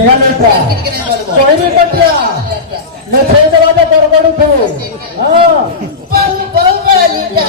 निघालेटा सोयरी पट्या ने फेदवादा बरबडू तू हां पवलिका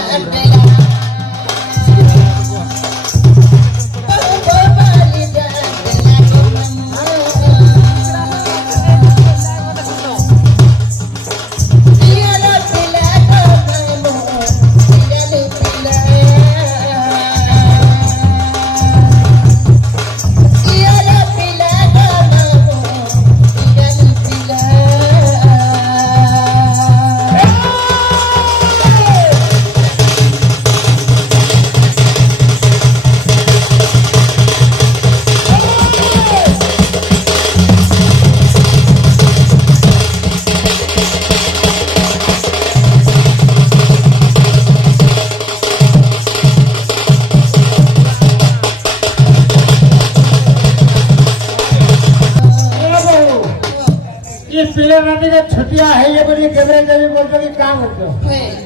छुट्टिया है ये बड़ी केबरे केबी बोलते कि काम होतो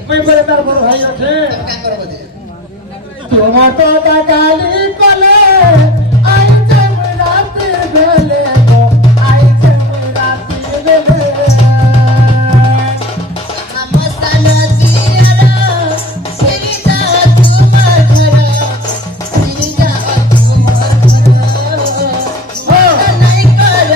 मैं बड़े तार बड़ भाई আছে तुम तो काली कले आई जब रात बेले को आई जब रात बेले हम सनदियारा सिरिदा तुम्हार घर सिरिदा तुम्हार घर नहीं कर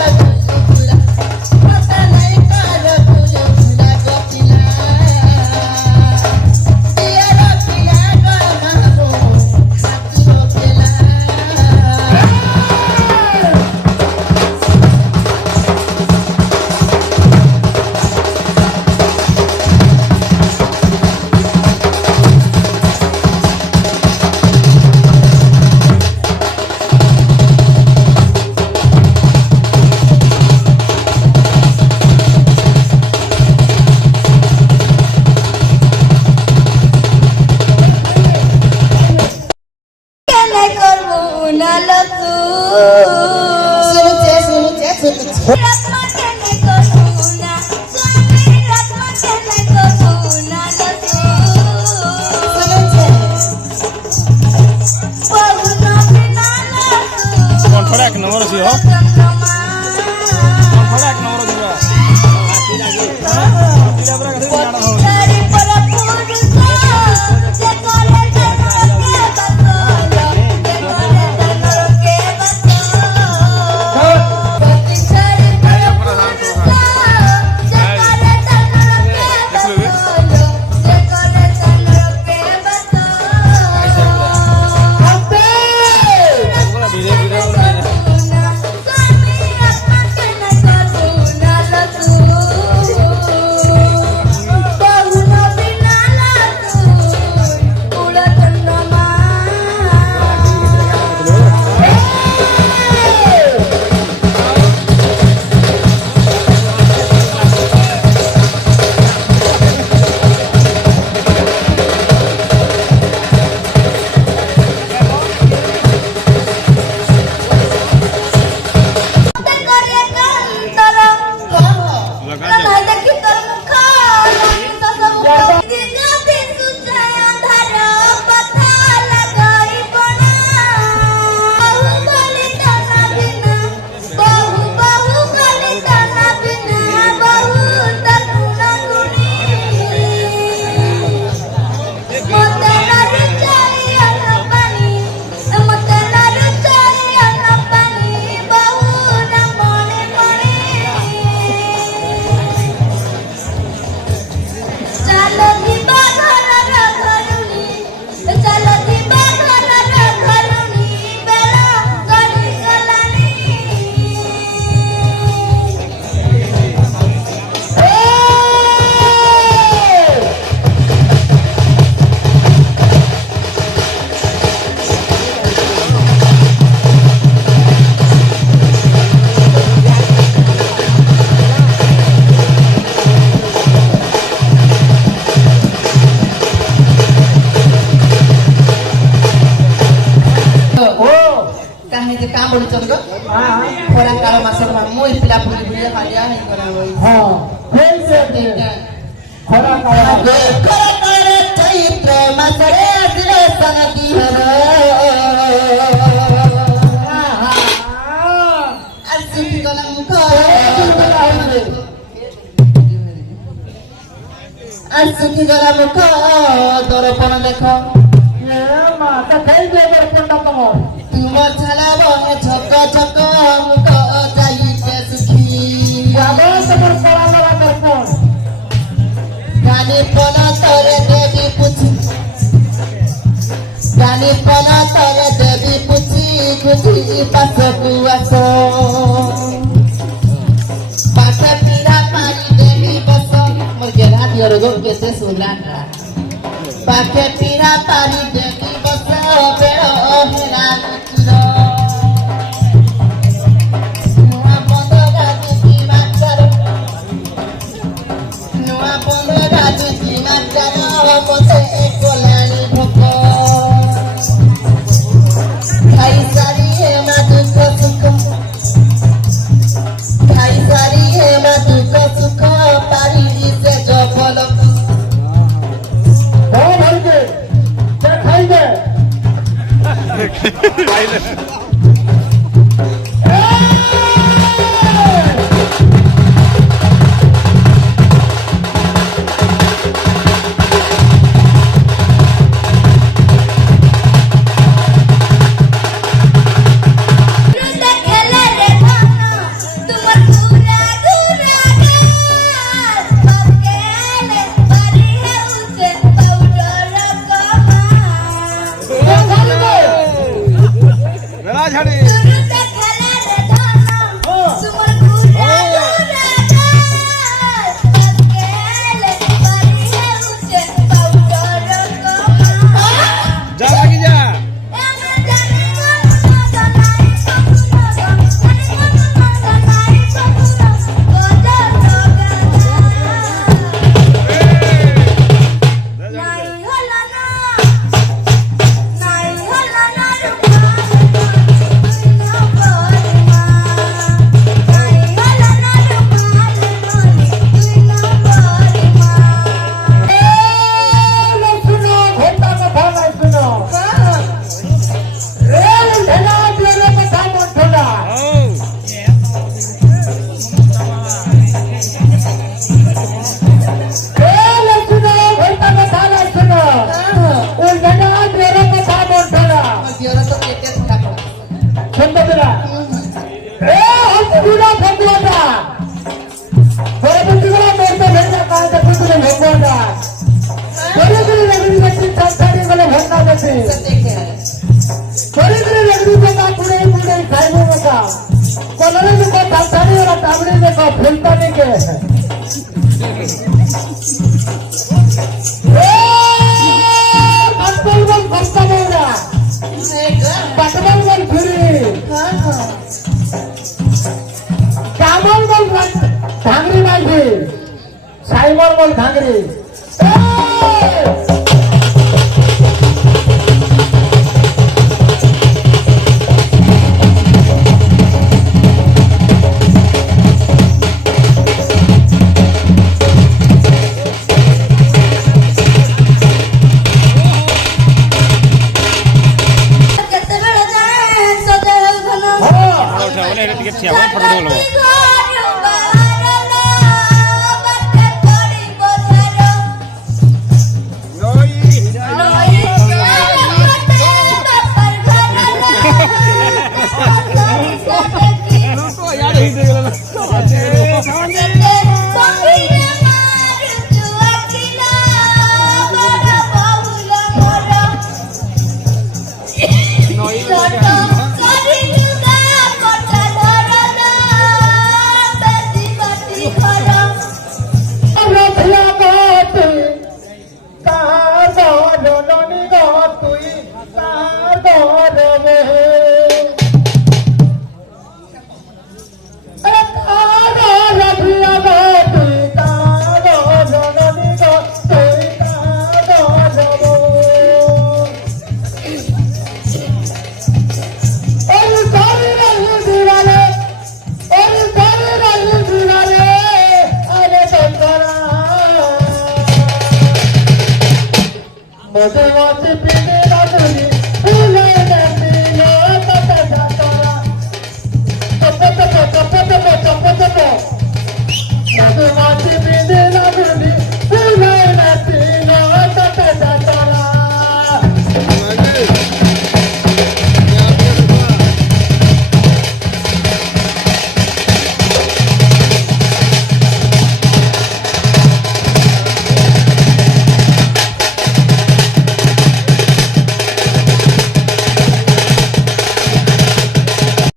ଶୁଖିଗଲା ମୁଖ ଦରପଣ ଦେଖ ଏ ମା ତା ଖାଇ ଦେ ଦର୍ପଣଟା ତମର ତୁମର ଛାଲାବ ଛକ ଛକ ମୁଖ ଚାଲିছে ଶୁଖି ଯାବ ତମର କଳା କଳା ଦର୍ପଣ গানি পনা তরে দেবী পুছি গানি পনা তরে দেবী পুছি খুঁজি পাশকু আস পাশে পিড়া পারি দেবী বস মোর গেলা দিয়র গো কেতে সুন্দর পাশে পিড়া পারি দেবী বস বেড় হেলা কুচুর নূଆ বন্ধ গাজি মাচার ନୂଆ ବନ୍ଧ ରାଜୁଛି ମାଚାର ମତେ କଲାଣି ଭୋକ ଖାଇସାରି ହେ ମା ଦୁଃଖ ସୁଖ ଖାଇସାରି ହେ ମା ଦୁଃଖ ସୁଖ ପାରିଲି ସେ ଜବଲ ହଁ ଭାଇ ଦେ ସେ ଖାଇ ଦେ धांगरी माहिती सायबर बोल धांगरी Mother wants to be